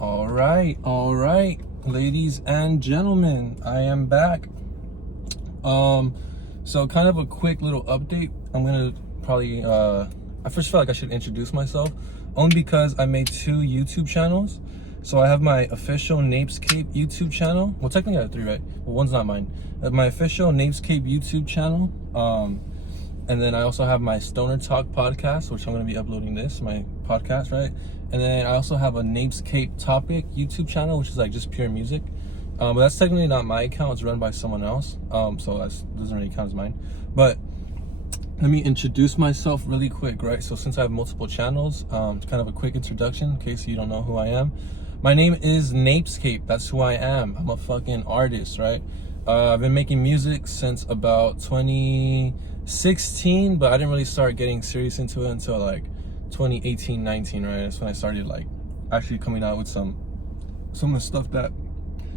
All right, ladies and gentlemen, I am back. So kind of a quick little update. I'm gonna probably, I first feel like I should introduce myself, only because I made 2 YouTube channels. So I have my official Napescape YouTube channel. Well, technically I have 3, right? Well, one's not mine. My official Napescape YouTube channel. And then I also have my Stoner Talk podcast, which I'm going to be uploading my podcast, right? And then I also have a Napescape Topic YouTube channel, which is like just pure music. But that's technically not my account. It's run by someone else. So that doesn't really count as mine. But let me introduce myself really quick, right? So since I have multiple channels, kind of a quick introduction in case you don't know who I am. My name is Napescape. That's who I am. I'm a fucking artist, right? I've been making music since about 2016, but I didn't really start getting serious into it until like 2018, 19, right? That's when I started like actually coming out with some of the stuff that,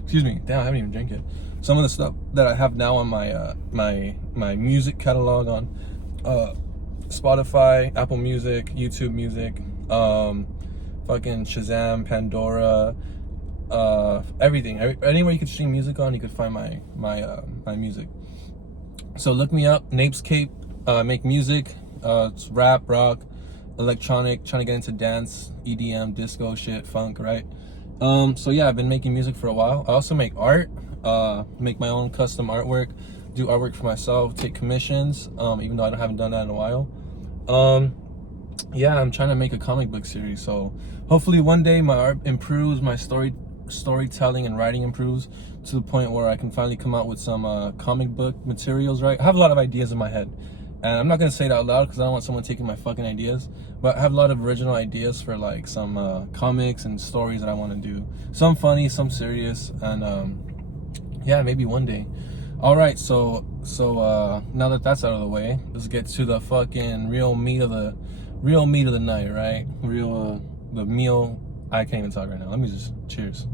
excuse me, damn, I haven't even drank it. Some of the stuff that I have now on my my music catalog on Spotify, Apple Music, YouTube Music, fucking Shazam, Pandora, everything. Anywhere you could stream music on, you could find my music. So look me up, Napescape. Make music. It's rap, rock, electronic. Trying to get into dance, EDM, disco shit, funk, right? So yeah, I've been making music for a while. I also make art. Make my own custom artwork. Do artwork for myself. Take commissions. Even though I haven't done that in a while. Yeah, I'm trying to make a comic book series. So hopefully one day my art improves, my storytelling and writing improves to the point where I can finally come out with some comic book materials, right? I have a lot of ideas in my head, and I'm not gonna say it out loud because I don't want someone taking my fucking ideas, but I have a lot of original ideas for like some comics and stories that I want to do. Some funny, some serious, and yeah, maybe one day. All right, so now that that's out of the way, let's get to the fucking real meat of the night, right? The meal. I can't even talk right now. Let me just cheers.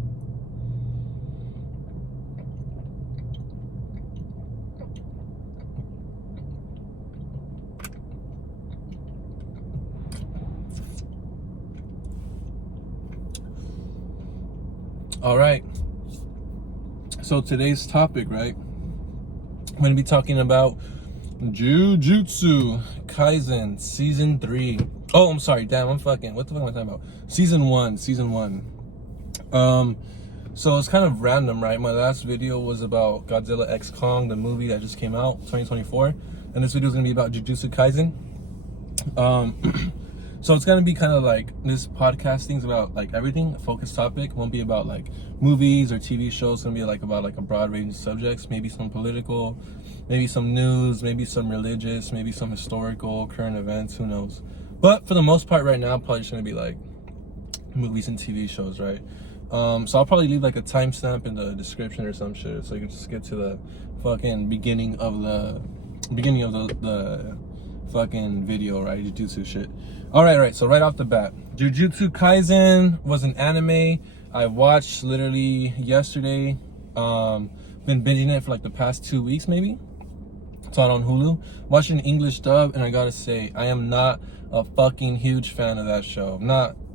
All right. So today's topic, right? I'm going to be talking about Jujutsu Kaisen Season 3. Oh, I'm sorry. Damn, what the fuck am I talking about? Season 1. So it's kind of random, right? My last video was about Godzilla X Kong, the movie that just came out, 2024. And this video is going to be about Jujutsu Kaisen. So it's going to be kind of like, this podcast thing's about like everything. A focused topic. Won't be about like movies or TV shows. It's going to be like about like a broad range of subjects. Maybe some political, maybe some news, maybe some religious, maybe some historical, current events, who knows. But for the most part right now, probably just going to be like movies and TV shows, right? So I'll probably leave like a timestamp in the description or some shit, so you can just get to the fucking beginning of the fucking video, right? Jujutsu shit. All right. So right off the bat, Jujutsu Kaisen was an anime I watched literally yesterday. Been binging it for like the past 2 weeks, maybe. It's on Hulu. Watching English dub, and I gotta say, I am not a fucking huge fan of that show.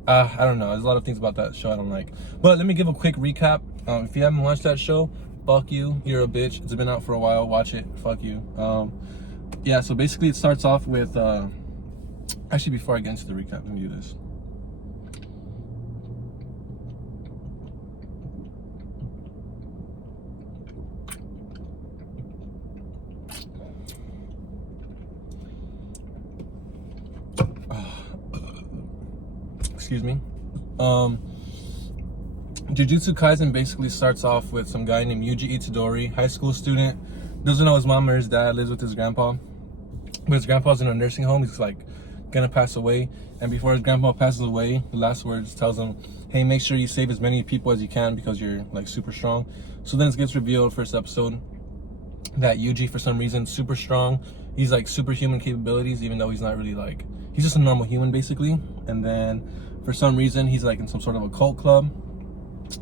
I don't know. There's a lot of things about that show I don't like. But let me give a quick recap. If you haven't watched that show, fuck you. You're a bitch. It's been out for a while. Watch it. Fuck you. Yeah, so basically it starts off with, actually before I get into the recap, let me do this. Excuse me. Jujutsu Kaisen basically starts off with some guy named Yuji Itadori, high school student, doesn't know his mom or his dad, lives with his grandpa. But his grandpa's in a nursing home. He's like gonna pass away, and before his grandpa passes away, the last words tells him, hey, make sure you save as many people as you can because you're like super strong. So then it gets revealed first episode that Yuji, for some reason, super strong. He's like superhuman capabilities, even though he's not really like, he's just a normal human basically. And then for some reason he's like in some sort of a cult club,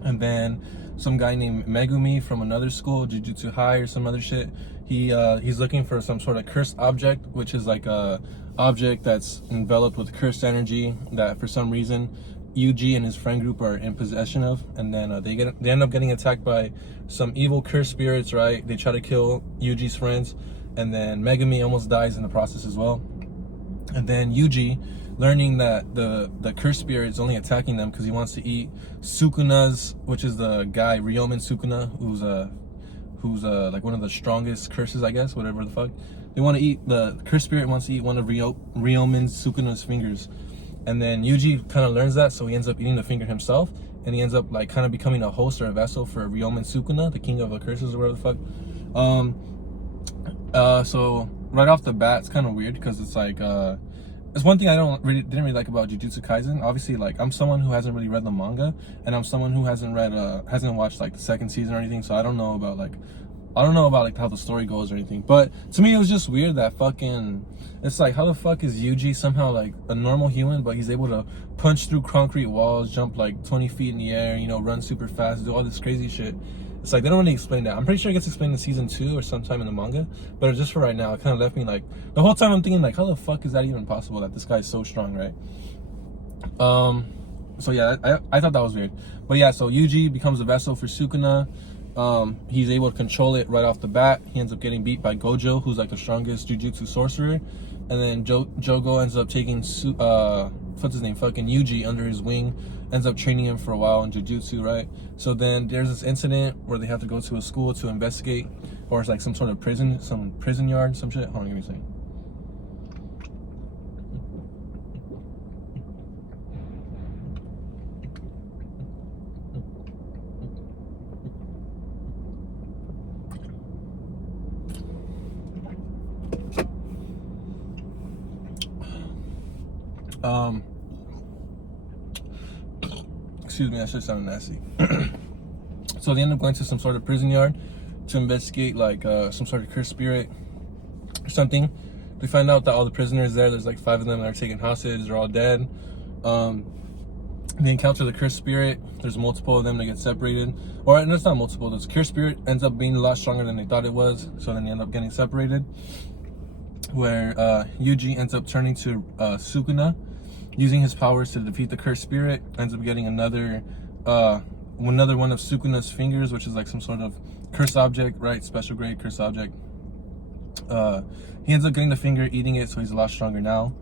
and then some guy named Megumi from another school, Jujutsu High or some other shit, he's looking for some sort of cursed object, which is like a object that's enveloped with cursed energy that for some reason Yuji and his friend group are in possession of, and then they end up getting attacked by some evil cursed spirits, right? They try to kill Yuji's friends, and then Megumi almost dies in the process as well. And then Yuji, learning that the cursed spirit is only attacking them because he wants to eat Sukuna's, which is the guy Ryomen Sukuna, who's like one of the strongest curses, I guess, whatever the fuck. They want to eat, the cursed spirit wants to eat one of Ryomen Sukuna's fingers. And then Yuji kind of learns that, so he ends up eating the finger himself, and he ends up like kind of becoming a host or a vessel for Ryomen Sukuna, the king of the curses or whatever the fuck. So right off the bat, it's kind of weird because it's like, it's one thing I didn't really like about Jujutsu Kaisen. Obviously, like, I'm someone who hasn't really read the manga, and I'm someone who hasn't watched like the second season or anything, so I don't know about like how the story goes or anything. But to me, it was just weird that fucking, it's like, how the fuck is Yuji somehow like a normal human, but he's able to punch through concrete walls, jump like 20 feet in the air, you know, run super fast, do all this crazy shit. It's like, they don't really explain that. I'm pretty sure it gets explained in season 2 or sometime in the manga, but just for right now, it kind of left me like, the whole time I'm thinking like, how the fuck is that even possible that this guy's so strong, right? So yeah, I thought that was weird. But yeah, so Yuji becomes a vessel for Sukuna. He's able to control it right off the bat. He ends up getting beat by Gojo, who's like the strongest Jujutsu sorcerer. And then Jogo ends up taking what's his name, fucking Yuji under his wing, ends up training him for a while in Jujutsu, right? So then there's this incident where they have to go to a school to investigate, or it's like some sort of prison yard, some shit. Hold on, give me a second. Excuse me, that shit sounded nasty. So they end up going to some sort of prison yard to investigate like some sort of cursed spirit or something. They find out that all the prisoners there's like 5 of them that are taken hostage, they're all dead. They encounter the cursed spirit. There's multiple of them that get separated, or no, it's not multiple. This cursed spirit ends up being a lot stronger than they thought it was, so then they end up getting separated, where Yuji ends up turning to Sukuna, using his powers to defeat the cursed spirit, ends up getting another one of Sukuna's fingers, which is like some sort of cursed object, right? Special grade cursed object. He ends up getting the finger, eating it, so he's a lot stronger now.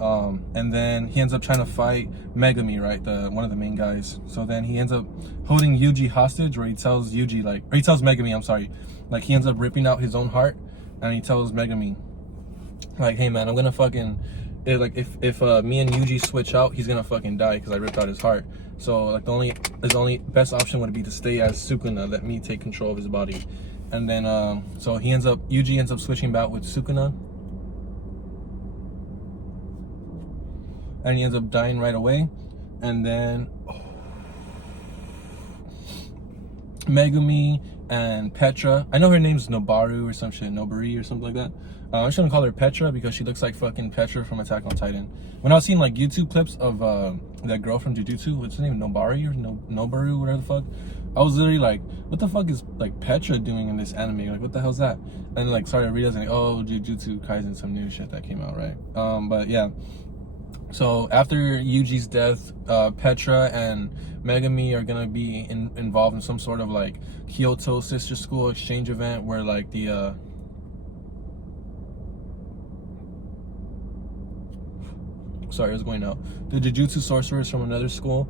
And then he ends up trying to fight Megumi, right? One of the main guys. So then he ends up holding Yuji hostage, where he tells Megumi, I'm sorry, like he ends up ripping out his own heart, and he tells Megumi, like, hey man, I'm gonna fucking, if me and Yuji switch out, he's gonna fucking die because I ripped out his heart. So like his only best option would be to stay as Sukuna, let me take control of his body. And then so Yuji ends up switching back with Sukuna, and he ends up dying right away. And then Megumi and Petra, I know her name's Nobaru or some shit, Nobari or something like that. I shouldn't call her Petra because she looks like fucking Petra from Attack on Titan. When I was seeing like YouTube clips of that girl from Jujutsu, what's her name, Nobari or Nobaru, whatever the fuck, I was literally like, what the fuck is like Petra doing in this anime? Like, what the hell's that? And like started realizing, oh, Jujutsu Kaisen, some new shit that came out, right? But yeah. So after Yuji's death, Petra and Megumi are gonna be involved in some sort of like Kyoto sister school exchange event where like the sorry, I was going out. The Jujutsu sorcerers from another school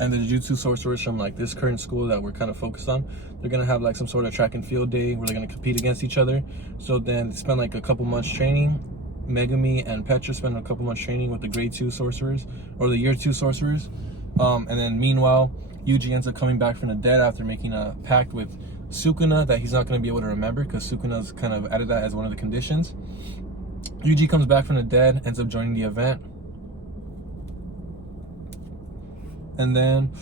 and the Jujutsu sorcerers from like this current school that we're kind of focused on, they're gonna have like some sort of track and field day where they're gonna compete against each other. So then they spend like a couple months training. Megumi and Petra spend a couple months training with the grade 2 sorcerers or the year 2 sorcerers. And then meanwhile, Yuji ends up coming back from the dead after making a pact with Sukuna that he's not going to be able to remember because Sukuna's kind of added that as one of the conditions. Yuji comes back from the dead, ends up joining the event. And then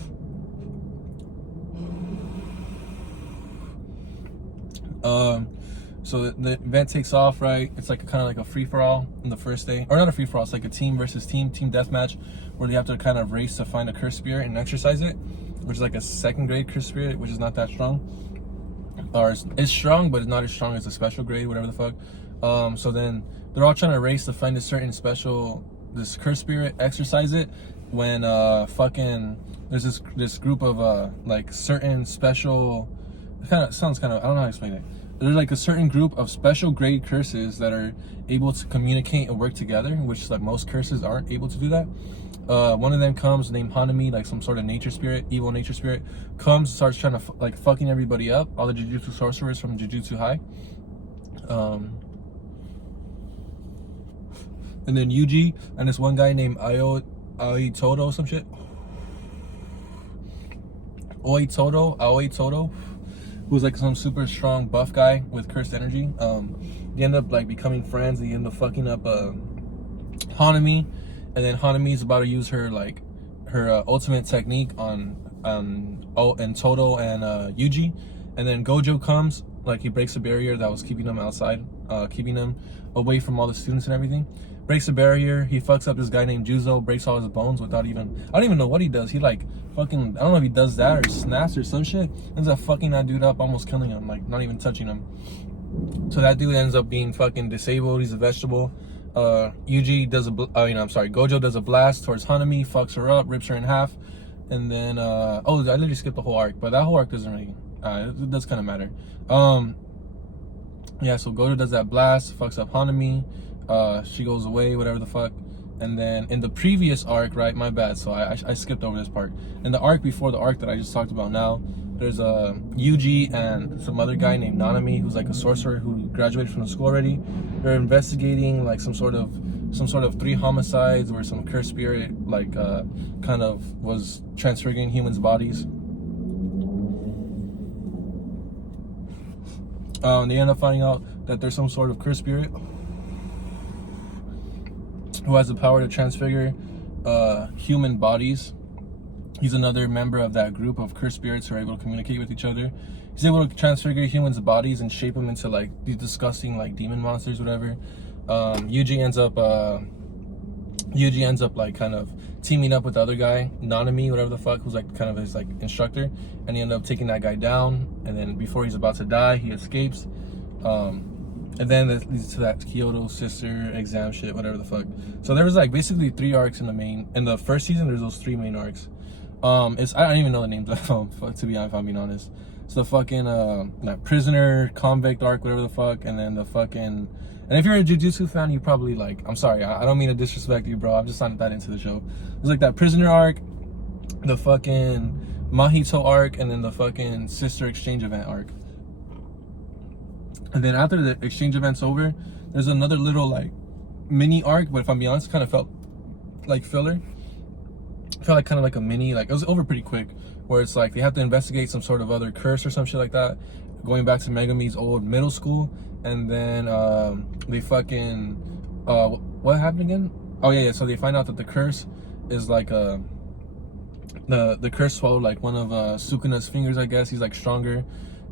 so the event takes off, right? It's like kind of like a free-for-all on the first day, or not a free-for-all, it's like a team versus team deathmatch where they have to kind of race to find a cursed spirit and exercise it, which is like a 2nd grade cursed spirit, which is not that strong, or it's strong but it's not as strong as a special grade, whatever the fuck. So then they're all trying to race to find a certain special this curse spirit exorcise it when fucking there's this group of like certain special, it kind of sounds kind of, I don't know how to explain it. There's like a certain group of special grade curses that are able to communicate and work together, which like most curses aren't able to do that. One of them comes named Hanami, like some sort of nature spirit, evil nature spirit, comes, starts trying to like fucking everybody up, all the Jujutsu sorcerers from Jujutsu High. And then Yuji and this one guy named Aoi some shit. Aoi Todo, who's like some super strong buff guy with cursed energy. They end up like becoming friends. They end up fucking up Hanami, and then Hanami's about to use her like her ultimate technique on Todo and Yuji, and then Gojo comes, like he breaks a barrier that was keeping them outside, keeping them away from all the students and everything. Breaks the barrier, he fucks up this guy named Juzo, breaks all his bones without even, I don't even know what he does. He like fucking, I don't know if he does that or snaps or some shit. Ends up fucking that dude up, almost killing him, like not even touching him. So that dude ends up being fucking disabled, he's a vegetable. Yuji does Gojo does a blast towards Hanami, fucks her up, rips her in half. And then, I literally skipped the whole arc, but that whole arc doesn't really, it does kind of matter. Yeah, so Gojo does that blast, fucks up Hanami. She goes away, whatever the fuck. And then in the previous arc, right, my bad, so I skipped over this part. In the arc before the arc that I just talked about now, there's Yuji and some other guy named Nanami, who's like a sorcerer who graduated from the school already. They're investigating like some sort of 3 homicides where some cursed spirit like kind of was transfiguring humans' bodies. They end up finding out that there's some sort of cursed spirit who has the power to transfigure human bodies. He's another member of that group of cursed spirits who are able to communicate with each other. He's able to transfigure humans' bodies and shape them into like these disgusting like demon monsters, whatever. Yuji ends up like kind of teaming up with the other guy, Nanami, whatever the fuck, who's like kind of his like instructor, and he ended up taking that guy down. And then before he's about to die, he escapes. And then that leads to that Kyoto sister exam shit, whatever the fuck. So there was like basically 3 arcs in the first season. There's those 3 main arcs. I don't even know the names of them, to be honest, if I'm being honest. It's the fucking that prisoner convict arc, whatever the fuck, and then the fucking, and if you're a Jujutsu fan, you probably like, I'm sorry, I don't mean to disrespect you, bro. I'm just not that into the show. It's like that prisoner arc, the fucking Mahito arc, and then the fucking sister exchange event arc. And then after the exchange event's over, there's another little like mini arc, but if I'm being honest, it kind of felt like filler. It felt like kind of like a mini, like it was over pretty quick, where it's like they have to investigate some sort of other curse or some shit like that, going back to Megumi's old middle school. And then they fucking what happened again? Oh yeah, so they find out that the curse is like the curse swallowed like one of Sukuna's fingers, I guess. He's like stronger.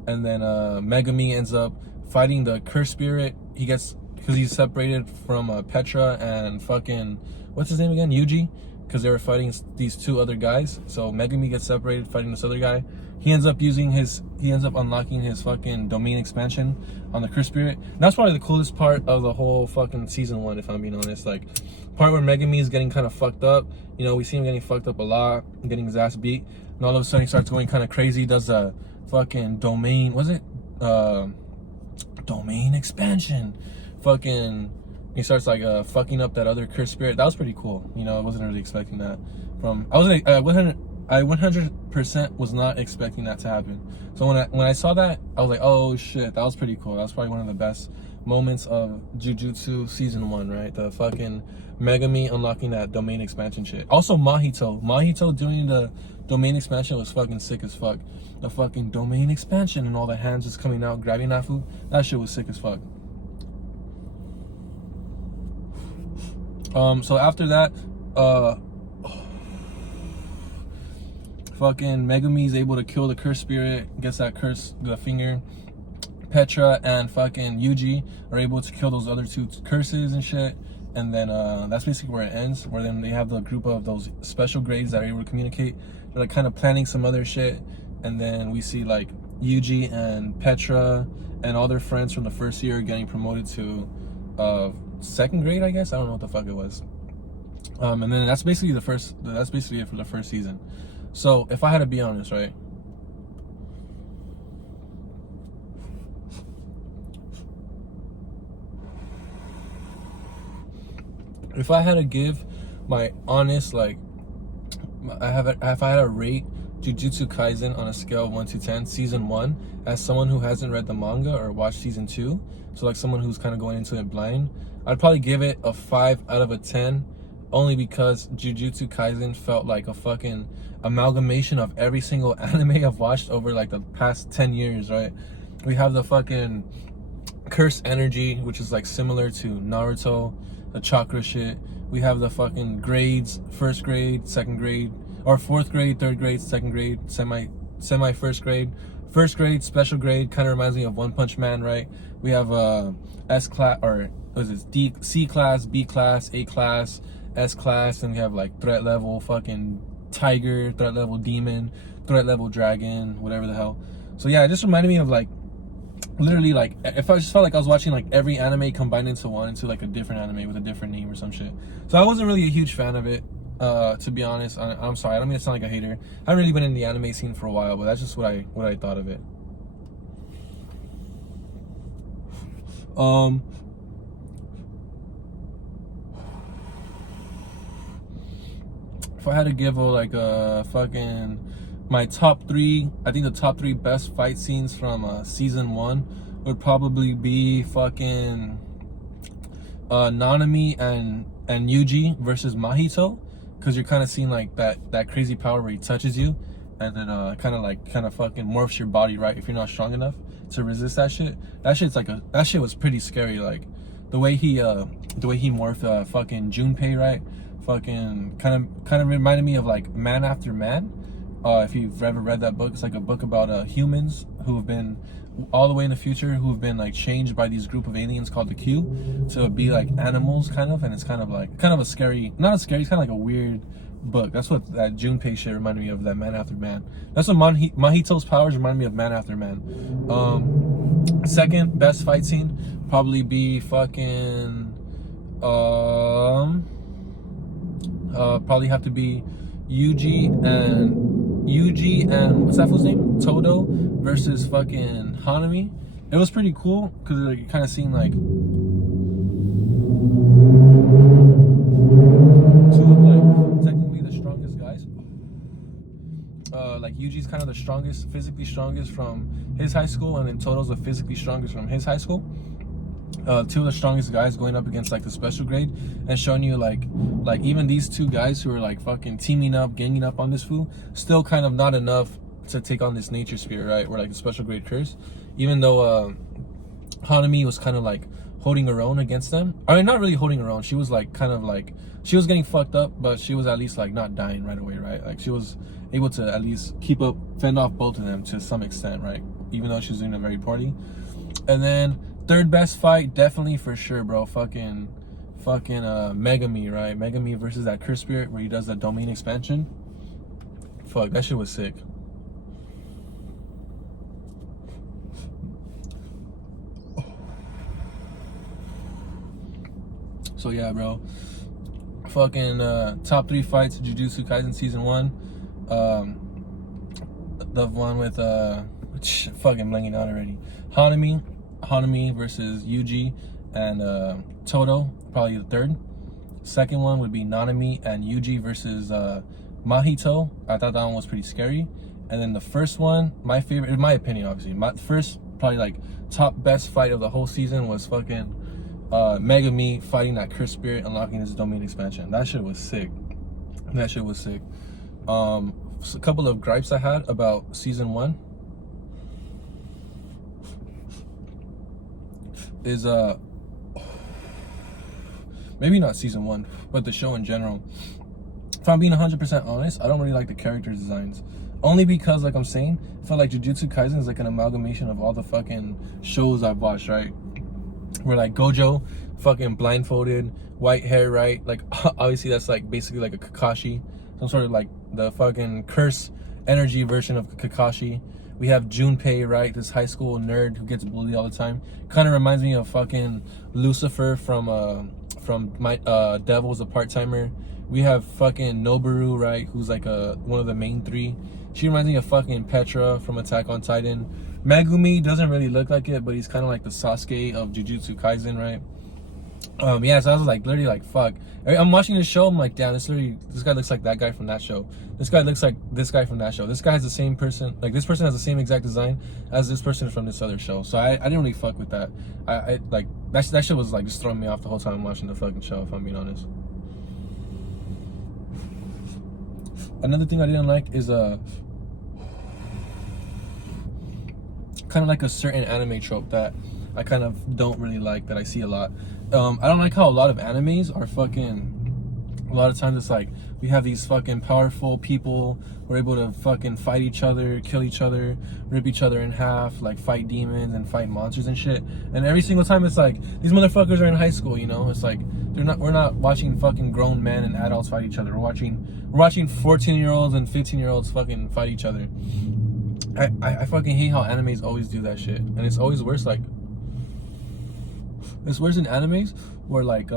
And then Megumi ends up fighting the curse spirit. He gets, because he's separated from Petra and fucking, what's his name again? Yuji, because they were fighting these 2 other guys. So Megumi gets separated fighting this other guy. He ends up unlocking his fucking domain expansion on the curse spirit. And that's probably the coolest part of the whole fucking season 1, if I'm being honest. Like, part where Megumi is getting kind of fucked up. You know, we see him getting fucked up a lot, getting his ass beat, and all of a sudden he starts going kind of crazy. Does a fucking domain, domain expansion, fucking, he starts like fucking up that other cursed spirit. That was pretty cool. You know, I wasn't really expecting that from, I 100% was not expecting that to happen. So when I saw that, I was like, oh shit, that was pretty cool. That was probably one of the best moments of Jujutsu season 1, right? The fucking Megumi unlocking that domain expansion shit. Also Mahito doing the domain expansion was fucking sick as fuck. The fucking domain expansion and all the hands just coming out grabbing that food, that shit was sick as fuck. So after that, fucking Megumi's able to kill the cursed spirit, gets that curse, the finger. Petra and fucking Yuji are able to kill those other 2 curses and shit. And then that's basically where it ends, where then they have the group of those special grades that are able to communicate. They're like kind of planning some other shit. And then we see like Yuji and Petra and all their friends from the first year getting promoted to 2nd grade, I guess. I don't know what the fuck it was. And then that's basically it for the first season. So if I had to be honest, right? If I had to give my honest, like, if I had to rate Jujutsu Kaisen on a scale of 1 to 10, season 1, as someone who hasn't read the manga or watched season 2, so like someone who's kind of going into it blind, I'd probably give it a 5 out of a 10, only because Jujutsu Kaisen felt like a fucking amalgamation of every single anime I've watched over like the past 10 years, right? We have the fucking cursed energy, which is like similar to Naruto, the chakra shit. We have the fucking grades, first grade, second grade, or fourth grade, third grade, second grade, semi first grade, special grade. Kind of reminds me of One Punch Man, right? We have S class, or what is it, C class, B class, A class, S class, and we have like threat level fucking tiger, threat level demon, threat level dragon, whatever the hell. So yeah, it just reminded me of like, literally, like, if I just felt like I was watching like every anime combined into one, into like a different anime with a different name or some shit. So I wasn't really a huge fan of it, to be honest. I'm sorry, I don't mean to sound like a hater. I haven't really been in the anime scene for a while, but that's just what I thought of it. If I had to give like a fucking my top 3, I think the top 3 best fight scenes from season 1 would probably be fucking Nanami and Yuji versus Mahito, because you're kind of seeing like that crazy power where he touches you and then kind of fucking morphs your body, right, if you're not strong enough to resist that shit. That shit was pretty scary. Like the way he morphed fucking Junpei, right? Fucking kind of reminded me of like Man After Man. If you've ever read that book, it's like a book about humans who have been all the way in the future, who have been like changed by these group of aliens called the Q to be like animals, kind of. And it's kind of a scary, not a scary, it's kind of like a weird book. That's what that Junpei shit reminded me of, that Man After Man. That's what Mahito's powers remind me of, Man After Man. Second best fight scene probably be fucking probably have to be Yuji and what's that fool's name? Todo versus fucking Hanami. It was pretty cool because like, you kind of seen like two of like technically the strongest guys. Like Yuji's kind of the strongest, physically strongest from his high school, and then Todo's the physically strongest from his high school. Two of the strongest guys going up against like the special grade, and showing you like even these two guys who are like fucking teaming up, ganging up on this fool, still kind of not enough to take on this nature spirit, right? Or like the special grade curse. Even though Hanami was kind of like holding her own against them. I mean, not really holding her own. She was like kind of like, she was getting fucked up, but she was at least like not dying right away, right? Like she was able to at least fend off both of them to some extent, right? Even though she was doing it very poorly. And then third best fight, definitely for sure, bro. Fucking Megami, right? Megami versus that curse spirit where he does that domain expansion. Fuck, that shit was sick. So yeah, bro. Fucking top 3 fights of Jujutsu Kaisen season 1. The one with fucking blanking out already. Hanami versus Yuji and Todo, probably the third. Second one would be Nanami and Yuji versus Mahito. I thought that one was pretty scary. And then the first one, my favorite, in my opinion, obviously, my first probably like top best fight of the whole season was fucking Megami fighting that cursed spirit, unlocking his domain expansion. That shit was sick. That shit was sick. A couple of gripes I had about season 1 is maybe not season 1, but the show in general. If I'm being 100% honest, I don't really like the character designs. Only because, like I'm saying, I feel like Jujutsu Kaisen is like an amalgamation of all the fucking shows I've watched, right? Where like Gojo, fucking blindfolded, white hair, right? Like obviously that's like basically like a Kakashi, some sort of like the fucking curse energy version of Kakashi. We have Junpei, right? This high school nerd who gets bullied all the time. Kind of reminds me of fucking Lucifer from from my Devil's a part-timer. We have fucking Noboru, right, who's like one of the main three. She reminds me of fucking Petra from Attack on Titan. Megumi doesn't really look like it, but he's kind of like the Sasuke of Jujutsu Kaisen, right? Yeah, so I was like literally like, fuck. I'm watching this show, I'm like, damn, this guy looks like that guy from that show. This guy looks like this guy from that show. This guy has the same person, like this person has the same exact design as this person from this other show. So I didn't really fuck with that. I like that shit was like just throwing me off the whole time I'm watching the fucking show, if I'm being honest. Another thing I didn't like is kind of like a certain anime trope that I kind of don't really like, that I see a lot. I don't like how a lot of animes are fucking, a lot of times it's like we have these fucking powerful people who are able to fucking fight each other, kill each other, rip each other in half, like fight demons and fight monsters and shit. And every single time it's like these motherfuckers are in high school, you know? It's like we're not watching fucking grown men and adults fight each other. We're watching 14-year-olds and 15-year-olds fucking fight each other. I fucking hate how animes always do that shit. And it's always worse, like it's worse in animes where like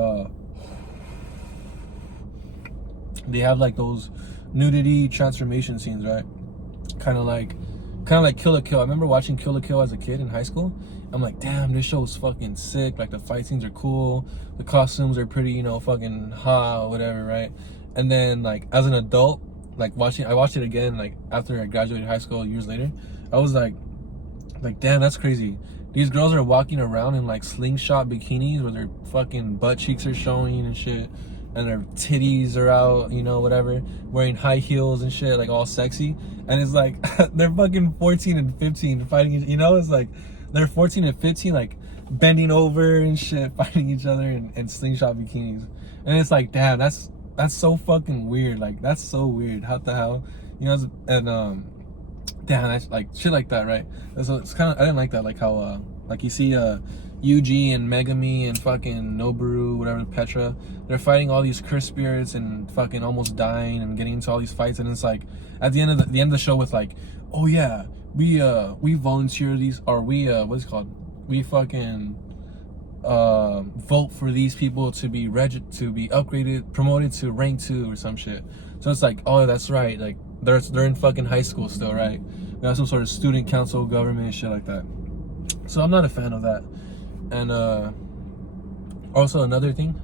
they have like those nudity transformation scenes, right? Kind of like Kill la Kill. I remember watching Kill la Kill as a kid in high school. I'm like, damn, this show is fucking sick. Like the fight scenes are cool, the costumes are pretty, you know, fucking hot, whatever, right? And then like as an adult, like I watched it again like after I graduated high school years later. I was like damn, that's crazy. These girls are walking around in like slingshot bikinis where their fucking butt cheeks are showing and shit, and their titties are out, you know, whatever, wearing high heels and shit, like all sexy. And it's like they're fucking 14 and 15 fighting, you know? It's like they're 14 and 15 like bending over and shit, fighting each other in slingshot bikinis. And it's like, damn, that's so fucking weird. Like that's so weird. How the hell, you know? And damn, that's like shit like that, right? So it's kind of, I didn't like that, like how like you see Yuji and Megami and fucking Noboru, whatever, Petra, they're fighting all these cursed spirits and fucking almost dying and getting into all these fights. And it's like at the end of the show with like, oh yeah, we volunteer these, or we what's it called, we fucking vote for these people to be upgraded, promoted to rank 2 or some shit. So it's like, oh, that's right, like they're in fucking high school still, right? We have some sort of student council government and shit like that. So I'm not a fan of that. And also another thing,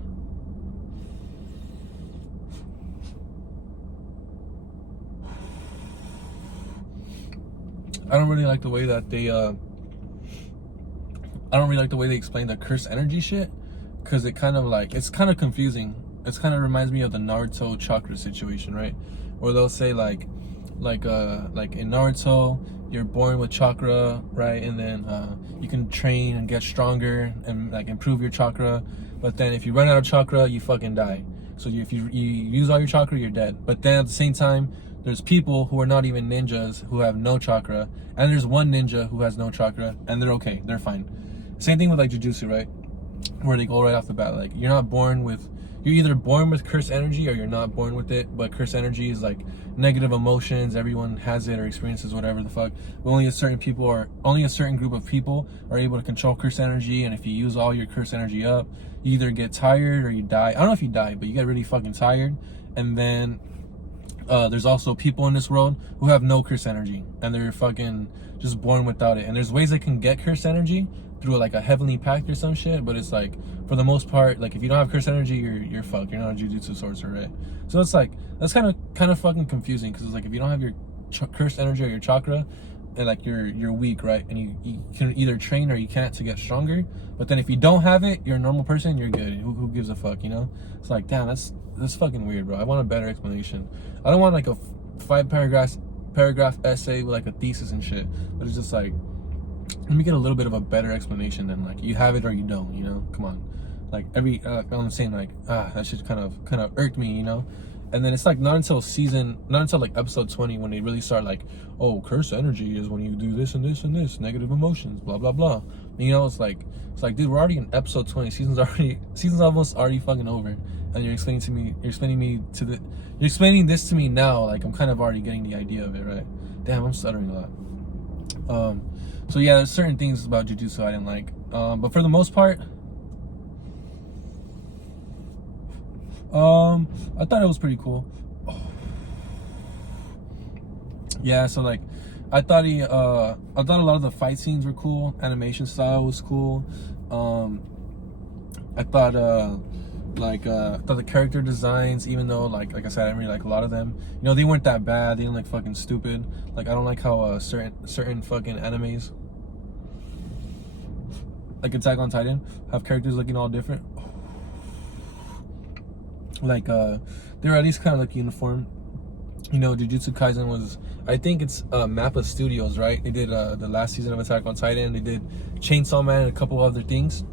I don't really like the way that they explain the cursed energy shit, because it kind of like, it's kind of confusing. It kind of reminds me of the Naruto chakra situation, right? Where they'll say like in Naruto, you're born with chakra, right? And then you can train and get stronger and like improve your chakra. But then if you run out of chakra, you fucking die. So if you use all your chakra, you're dead. But then at the same time, there's people who are not even ninjas who have no chakra, and there's one ninja who has no chakra, and they're okay, they're fine. Same thing with like Jujutsu, right? Where they go right off the bat, like you're either born with cursed energy or you're not born with it. But cursed energy is like negative emotions. Everyone has it or experiences whatever the fuck. But only a certain group of people are able to control cursed energy. And if you use all your cursed energy up, you either get tired or you die. I don't know if you die, but you get really fucking tired. And then there's also people in this world who have no cursed energy, and they're fucking just born without it. And there's ways they can get cursed energy through like a heavenly pact or some shit, but it's like for the most part, like if you don't have cursed energy, you're fucked. You're not a Jujutsu sorcerer, right? So it's like that's kind of fucking confusing, because it's like if you don't have your cursed energy or your chakra, and like you're weak, right? And you can either train or you can't to get stronger. But then if you don't have it, you're a normal person, you're good. Who gives a fuck, you know? It's like, damn, that's fucking weird, bro. I want a better explanation. I don't want like a 5 paragraph essay with like a thesis and shit, but it's just like, let me get a little bit of a better explanation than like you have it or you don't, you know? Come on. Like I'm saying, like that shit kind of irked me, you know? And then it's like not until like episode 20 when they really start like, oh, cursed energy is when you do this and this and this, negative emotions, blah blah blah. You know, it's like, dude, we're already in episode 20. Season's almost already fucking over, and you're explaining this to me now. Like I'm kind of already getting the idea of it, right? Damn, I'm stuttering a lot. So yeah, there's certain things about Jujutsu I didn't like, but for the most part, I thought it was pretty cool. Yeah, so like I thought a lot of the fight scenes were cool. Animation style was cool. I thought I thought the character designs, even though like I said, I didn't really like a lot of them. You know, they weren't that bad. They didn't like fucking stupid. Like I don't like how certain fucking animes, like Attack on Titan, have characters looking all different. Like they were at least kind of like uniform. You know, Jujutsu Kaisen was, I think it's Mappa Studios, right? They did the last season of Attack on Titan. They did Chainsaw Man and a couple other things.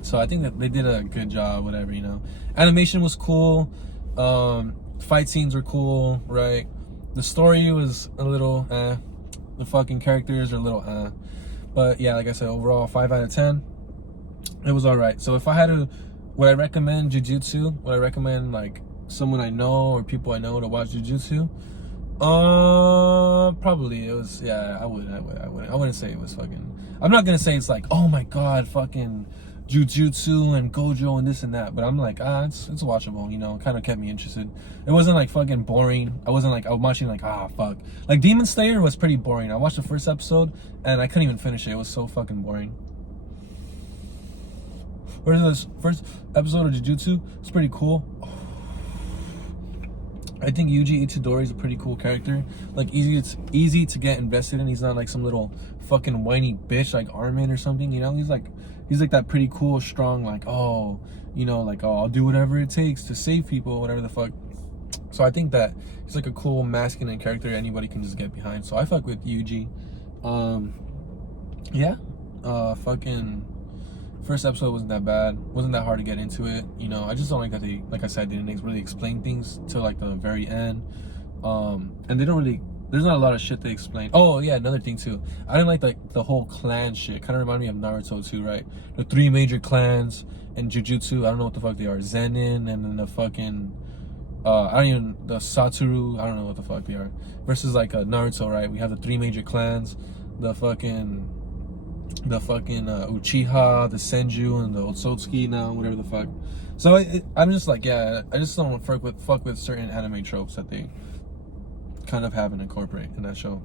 So I think that they did a good job, whatever, you know. Animation was cool. Fight scenes were cool, right? The story was a little The fucking characters are a little But yeah, like I said, overall 5 out of 10. It was alright. So if I had to, would I recommend Jujutsu? Would I recommend like someone I know or people I know to watch Jujutsu? Probably. It was, yeah, I wouldn't say it was fucking, I'm not gonna say it's like, oh my god, fucking Jujutsu and Gojo and this and that, but I'm like, it's watchable, you know. It kind of kept me interested. It wasn't like fucking boring. I wasn't like, I was watching like, fuck. Like Demon Slayer was pretty boring. I watched the first episode and I couldn't even finish it. It was so fucking boring. Whereas this first episode of Jujutsu, it's pretty cool. I think Yuji Itadori is a pretty cool character. Like easy to get invested in. He's not like some little fucking whiny bitch like Armin or something. You know, he's like that pretty cool, strong, like, oh, you know, like, oh, I'll do whatever it takes to save people, whatever the fuck. So I think that he's like a cool masculine character anybody can just get behind. So I fuck with Yuji. Yeah. Fucking first episode wasn't that bad. Wasn't that hard to get into it. You know, I just don't like that they, like I said, didn't really explain things till like the very end. And they don't really, there's not a lot of shit they explain. Oh yeah, another thing too. I didn't like the whole clan shit. Kind of reminded me of Naruto too, right? The 3 major clans in Jujutsu. I don't know what the fuck they are. Zenin, and then the fucking the Satoru. I don't know what the fuck they are. Versus like Naruto, right? We have the 3 major clans. The fucking Uchiha, the Senju, and the Otsutsuki now, whatever the fuck. So I'm just like, yeah, I just don't fuck with certain anime tropes that they kind of have and incorporate in that show.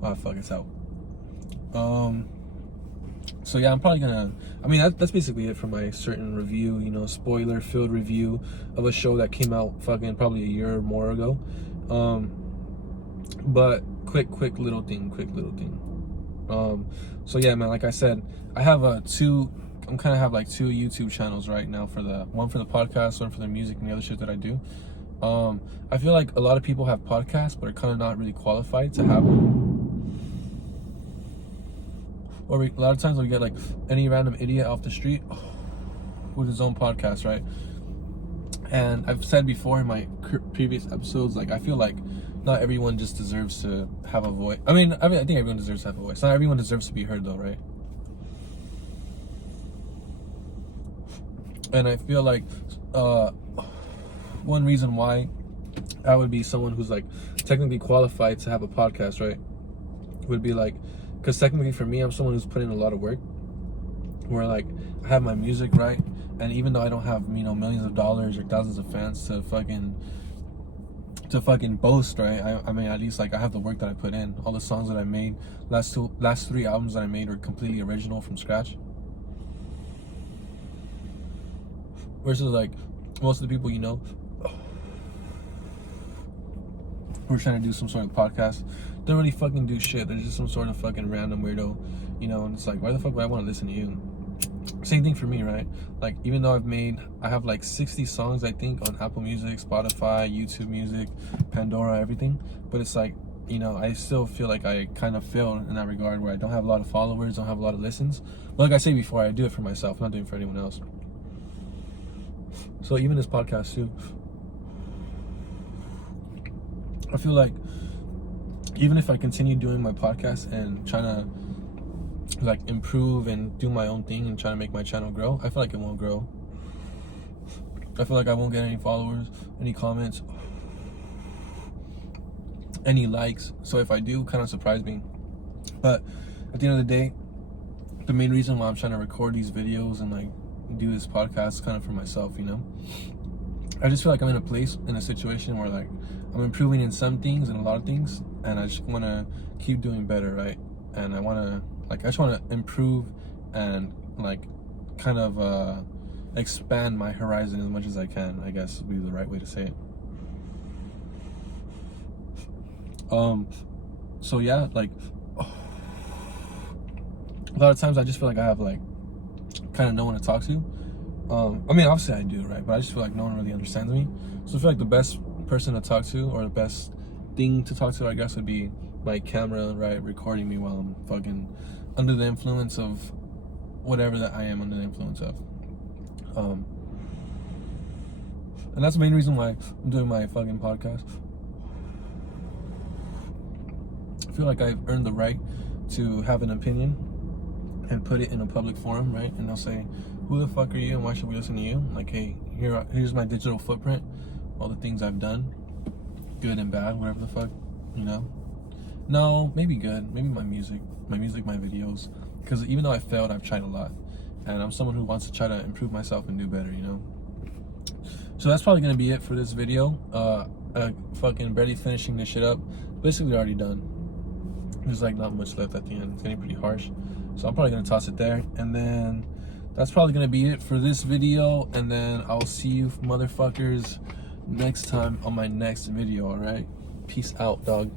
Oh fuck, it's out. So yeah, I'm probably gonna, I mean, that's basically it for my certain review, you know, spoiler filled review of a show that came out fucking probably a year or more ago. But quick little thing. So yeah, man, like I said, I have I'm kind of have like 2 YouTube channels right now, one for the podcast, one for the music and the other shit that I do. I feel like a lot of people have podcasts but are kind of not really qualified to have one. Or a lot of times we get like any random idiot off the street with his own podcast, right? And I've said before in my previous episodes, like I feel like not everyone just deserves to have a voice. I think everyone deserves to have a voice. Not everyone deserves to be heard though, right? And I feel like one reason why I would be someone who's like technically qualified to have a podcast, right, would be like, because technically for me, I'm someone who's put in a lot of work, where like I have my music, right, and even though I don't have, you know, millions of dollars or thousands of fans to fucking boast, right, I mean, at least like I have the work that I put in. All the songs that I made, last 3 albums that I made were completely original from scratch. Versus like most of the people, you know, who are trying to do some sort of podcast, don't really fucking do shit. They're just some sort of fucking random weirdo, you know, and it's like, why the fuck would I want to listen to you? Same thing for me, right? Like, even though I have like 60 songs, I think, on Apple Music, Spotify, YouTube Music, Pandora, everything, but it's like, you know, I still feel like I kind of fail in that regard, where I don't have a lot of followers, don't have a lot of listens. But like I say before, I do it for myself, I'm not doing it for anyone else. So even this podcast too, I feel like even if I continue doing my podcast and trying to like improve and do my own thing and trying to make my channel grow, I feel like it won't grow. I feel like I won't get any followers, any comments, any likes. So if I do, kind of surprise me. But at the end of the day, the main reason why I'm trying to record these videos and like do this podcast kind of for myself, you know. I just feel like I'm in a place, in a situation where like I'm improving in some things and a lot of things, and I just want to keep doing better, right? And I just want to improve and like kind of expand my horizon as much as I can, I guess would be the right way to say it. So yeah, like a lot of times I just feel like I have like kind of no one to talk to. I mean, obviously I do, right? But I just feel like no one really understands me. So I feel like the best person to talk to, or the best thing to talk to, I guess, would be my camera, right? Recording me while I'm fucking under the influence of whatever that I am under the influence of. And that's the main reason why I'm doing my fucking podcast. I feel like I've earned the right to have an opinion and put it in a public forum, right? And they'll say, who the fuck are you and why should we listen to you? Like, hey, here's my digital footprint, all the things I've done, good and bad, whatever the fuck, you know? No, maybe good, maybe my music, my videos. Because even though I failed, I've tried a lot. And I'm someone who wants to try to improve myself and do better, you know? So that's probably gonna be it for this video. Fucking barely finishing this shit up. Basically already done. There's like not much left at the end. It's getting pretty harsh. So I'm probably gonna toss it there. And then that's probably gonna be it for this video. And then I'll see you motherfuckers next time on my next video, alright? Peace out, dog.